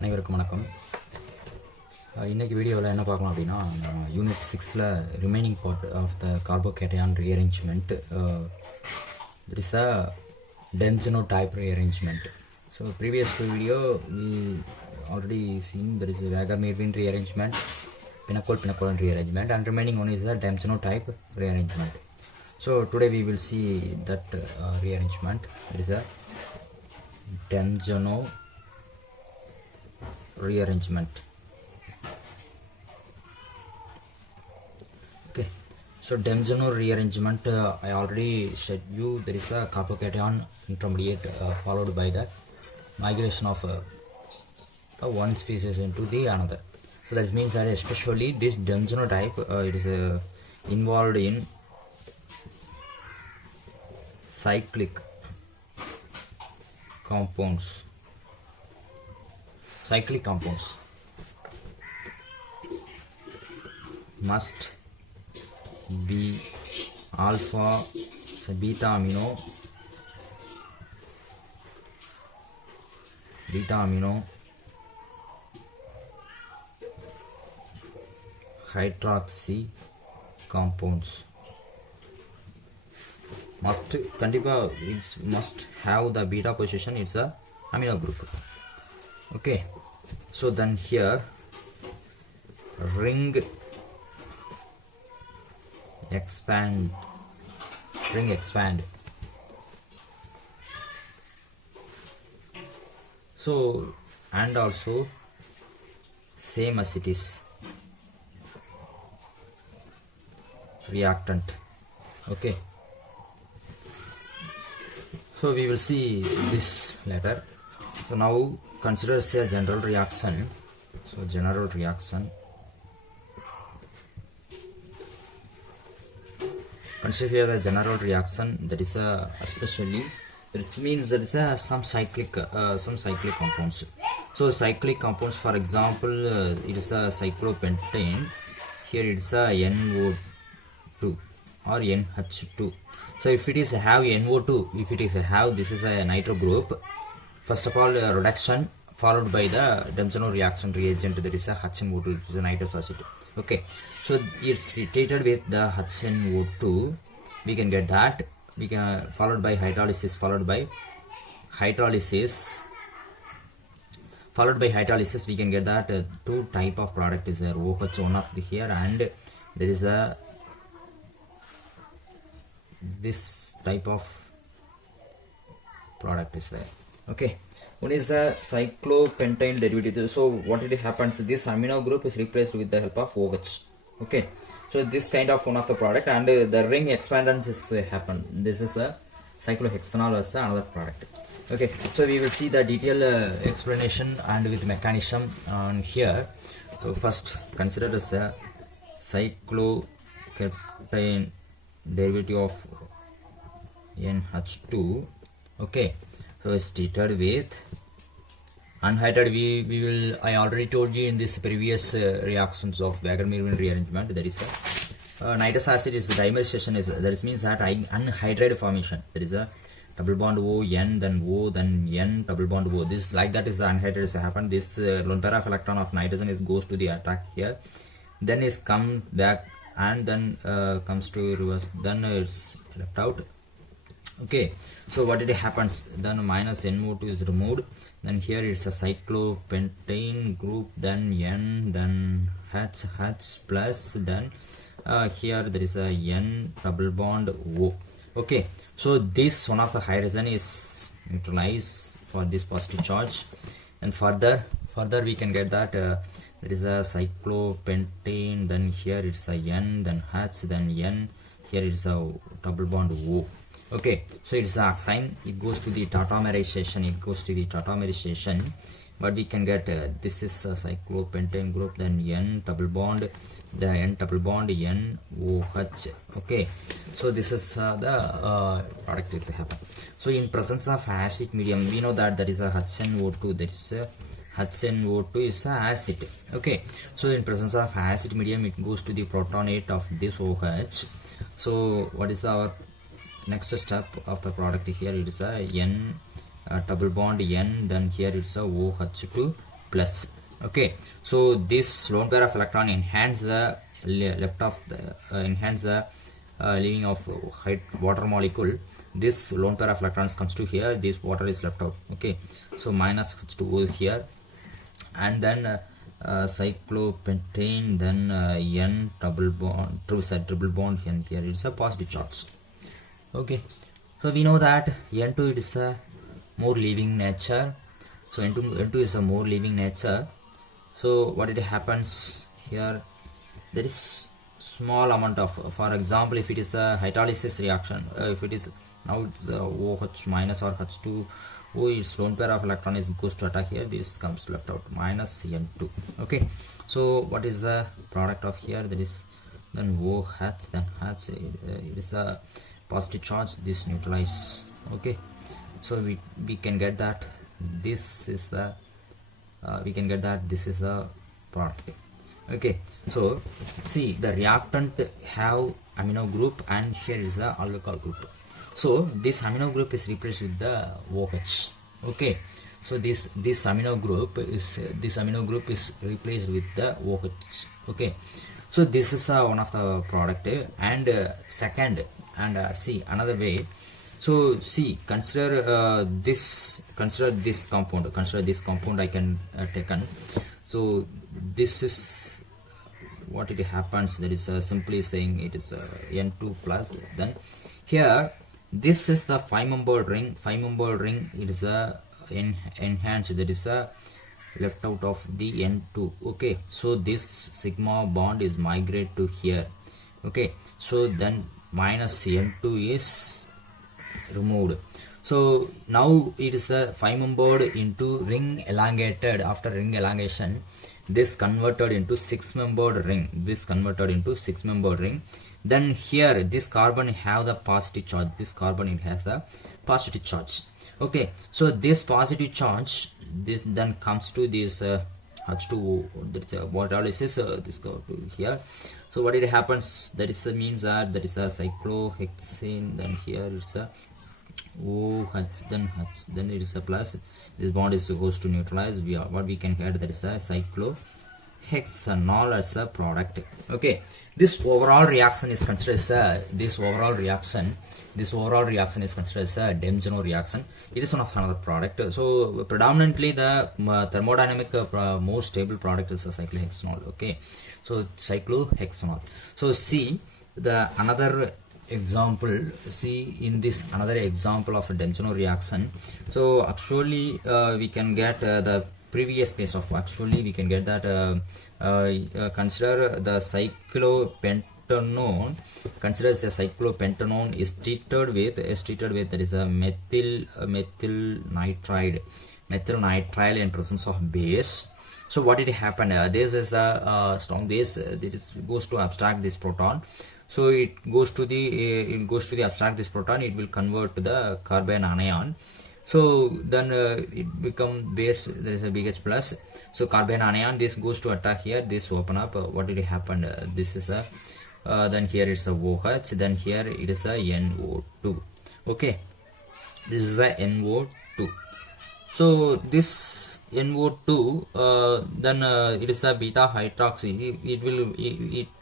அனைவருக்கும் வணக்கம். இன்றைக்கி வீடியோவில் என்ன பார்க்கலாம் அப்படின்னா, யூனிட் 6ல் remaining part of the carbocation rearrangement, it is a Demzeno type rearrangement. So previous video we already seen there is a Wager-Merwin rearrangement, Pinnacle rearrangement, and remaining one is the Demzeno type rearrangement. So today we will see that rearrangement. It is a Demzeno rearrangement. Okay, so Demzeno rearrangement, I already said you there is a carbocation intermediate followed by the migration of one species into the another. So that means that especially this Demzeno type it is involved in cyclic compounds. Cyclic compounds must be alpha, so beta amino hydroxy compounds. Must kandipa it's must have the beta position. It's a amino group. Okay, so then here ring expand. So and also same as it is reactant. Okay, so we will see this later. So now consider say a general reaction. So general reaction, consider here the general reaction, that is especially this means that is some cyclic compounds. So cyclic compounds, for example, it is a cyclopentane. Here it is a NO2 or NH2. So if it is have NO2, if it is have this is a nitro group, first of all reduction followed by the Demzeno reaction reagent, that is a HNO2, it is a nitrous acid. Okay, so it's treated with the HNO2, we can get that, we can followed by hydrolysis, we can get that two type of product is there, OH one of the here, and there is a this type of product is there. Okay, one is the cyclopentane derivative. So what it happens, this amino group is replaced with the help of OH. Okay, so this kind of one of the product, and the ring expandance is happen. This is a cyclohexanol as another product. Okay, so we will see the detailed explanation and with mechanism on here. So first consider as a cyclopentane derivative of NH2. Okay, so it's treated with unhydrated. We will, I already told you in this previous reactions of Wager-Merwin rearrangement, there is a nitrous acid is the dimerization is, that means that unhydrated formation, there is a double bond O, N, then O, then N, double bond O. This like that is the unhydrated happen. This lone pair of electron of nitrogen is goes to the attack here, then is come back and then comes to reverse, then it's left out. Okay, so what it happens, then minus NO2 is removed, then here it's a cyclopentane group, then N, then H plus, then here there is a N double bond O. Okay, so this one of the hydrogen is neutralized for this positive charge, and further we can get that there is a cyclopentane, then here it's a N, then H, then N, here it's a double bond O. Okay, so it's a oxime, it goes to the tautomerization, but we can get this is a cyclopentane group, then N double bond, the N double bond, N OH. Okay, so this is the product is happen. So in presence of acid medium, we know that there is a HNO2, that is HNO2 is a acid. Okay, so in presence of acid medium, it goes to the protonate of this OH. So what is our next step of the product? Here it is a N double bond N, then here it's a OH2 plus. Okay, so this lone pair of electron enhance the left of the enhance the leaving of water molecule. This lone pair of electrons comes to here, this water is left out. Okay, so minus H2O here, and then cyclopentane, then N double bond, triple bond N here, it's a positive charge. Okay, so we know that N2 it is a more living nature, so N2 is a more living nature. So what it happens here, there is small amount of, for example, if it is a hydrolysis reaction, if it is now it's OH minus or H2, its lone pair of electron is goes to attack here, this comes left out, minus N2. Okay, so what is the product of here? There is then OH, then H, it is a positive charge, this neutralize. Okay, so we can get that this is the this is the product. Okay, so see, the reactant have amino group and here is the alcohol group. So this amino group is replaced with the OH. Okay, so this amino group is replaced with the OH. Okay, so this is one of the product, and second, and see another way. So see, consider this compound. Consider this compound I can taken. So this is what it happens. That is simply saying it is N2 plus. Then here this is the 5-membered ring. 5-membered ring. It is a enhanced. That is a left out of the N2. Okay. So this sigma bond is migrate to here. Okay. So then minus N2 is removed. So now it is a 5-membered into ring elongated. After ring elongation, this converted into 6-membered ring. This converted into 6-membered ring. Then here this carbon have the positive charge. This carbon it has a positive charge. Okay, so this positive charge this then comes to this H2O. That's hydrolysis. This go to here. So what it happens? That is means that there is a cyclohexane. Then here it's a OH, then H, then it is a plus. This bond is supposed to neutralize. What we can get, that is a cyclohexanol as a product. Okay, this overall reaction is considered as this overall reaction is considered as a Demjano reaction. It is one of another product. So predominantly the thermodynamic most stable product is a cyclohexanol. Okay, so cyclohexanol. So see the another example. See in this another example of a Demjano reaction. So actually we can get the previous case of, actually we can get that consider the cyclopentanone. Consider as a cyclopentanone is treated with that is a methyl nitride in presence of base. So what did happen? This is a strong base. This goes to abstract this proton. So it goes to the abstract this proton. It will convert to the carbon anion. So then it become base. There is a BH plus. So carbon anion. This goes to attack here. This open up. What did happen? This is a then here it's a OH. Then here it is a NO2. Okay, this is a NO2. So this NO2 then it is a beta hydroxy.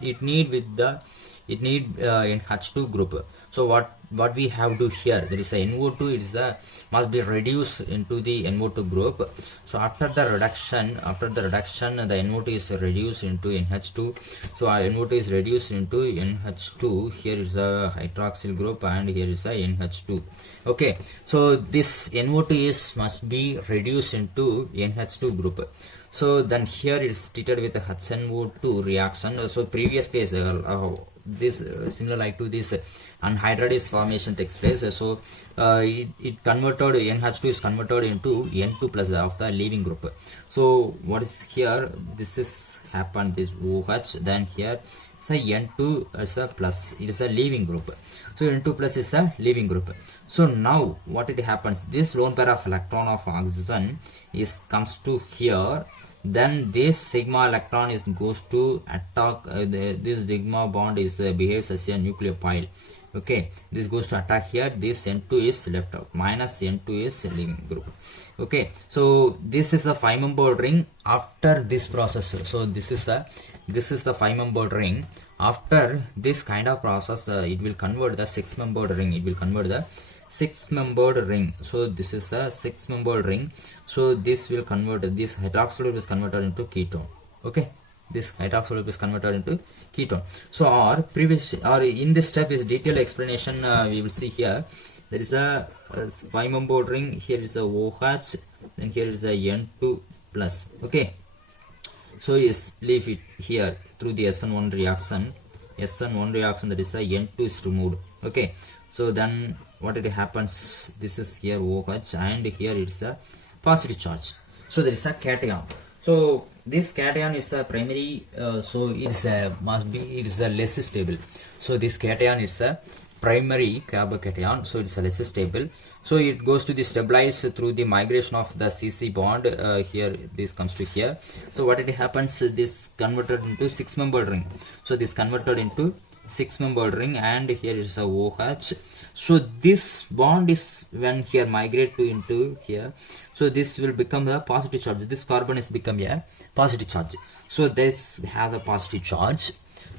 It need with the in H2 group. So what we have to here, there is a NO2, it is a must be reduced into the NO2 group. So after the reduction the NO2 is reduced into NH2. So our NO2 is reduced into NH2. Here is a hydroxyl group and here is a NH2. Okay, so this NO2 is must be reduced into NH2 group. So then here it is treated with a HNO2 reaction. So previous case this similar like to this anhydrous formation takes place. So it converted, NH2 is converted into N2 plus of the leaving group. So what is here, this is happened, this OH, then here it's a N2 as a plus, it is a leaving group. So N2 plus is a leaving group. So now what it happens, this lone pair of electron of oxygen is comes to here. Then this sigma electron is goes to attack this sigma bond is behaves as a nucleophile. Okay, this goes to attack here. This N2 is left out, minus N2 is leaving group. Okay, so this is the 5-membered ring after this process. So this is the 5-membered ring. After this kind of process, it will convert the 6-membered ring. It will convert the 6-membered ring. So this is the 6-membered ring. So this will convert, this hydroxyl group is converted into ketone. Okay, this hydroxyl group is converted into ketone. So or in this step is detailed explanation. We will see here. There is a 5-membered ring. Here is a OH, then here is a N2 plus. Okay, so is leave it here through the SN1 reaction. SN1 reaction, that is a N2 is removed. Okay, so then what it happens? This is here OH, and here it's a positive charge. So there is a cation. So this cation is a primary. So it's a it is a less stable. So this cation is a primary carbocation, so it's less stable. So it goes to the stabilize through the migration of the CC bond. Here this comes to here. So what it happens? This converted into 6-membered ring. So this converted into 6-membered ring, and here is a OH. So this bond is when here migrate to into here. So this will become a positive charge. This carbon is become a positive charge. So this have the positive charge.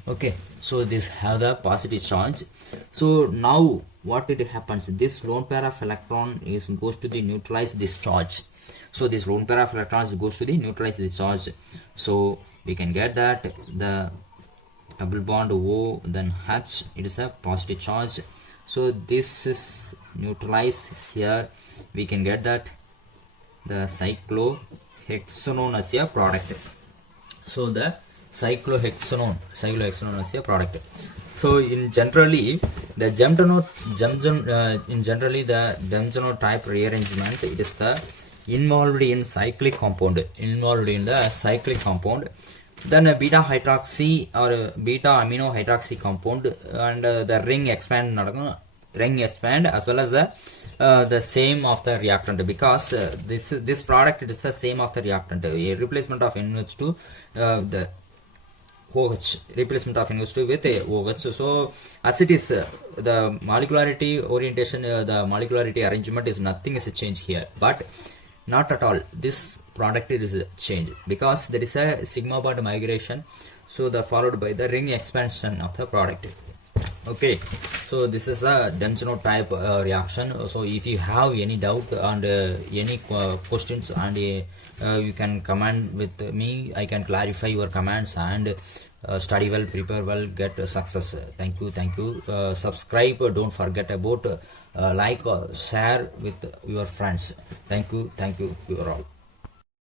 Okay, so this have the positive charge. So now what it happens? This lone pair of electron is goes to the neutralize this charge. So this lone pair of electrons goes to the neutralize this charge. So we can get that the double bond O, then H, it is a positive charge. So this is neutralized here. We can get that the cyclohexanone as a product. So the cyclohexanone as a product. So in generally the Gemgenor type rearrangement, it is the involved in cyclic compound, then a beta hydroxy or a beta amino hydroxy compound, and the ring expand as well as the same of the reactant, because this product, it is the same of the reactant. A replacement of NH2, the OH, replacement of NH2 with OH. So as it is, the molecularity orientation, the molecularity arrangement is nothing is a change here, but not at all this product is a change, because there is a sigma bond migration, so the followed by the ring expansion of the product. Okay, so this is a Gemgenor type reaction. So if you have any doubt and any questions, and you can comment with me, I can clarify your comments, and study well, prepare well, get success. Thank you. Subscribe, don't forget about like, share with your friends. Thank you, you are all.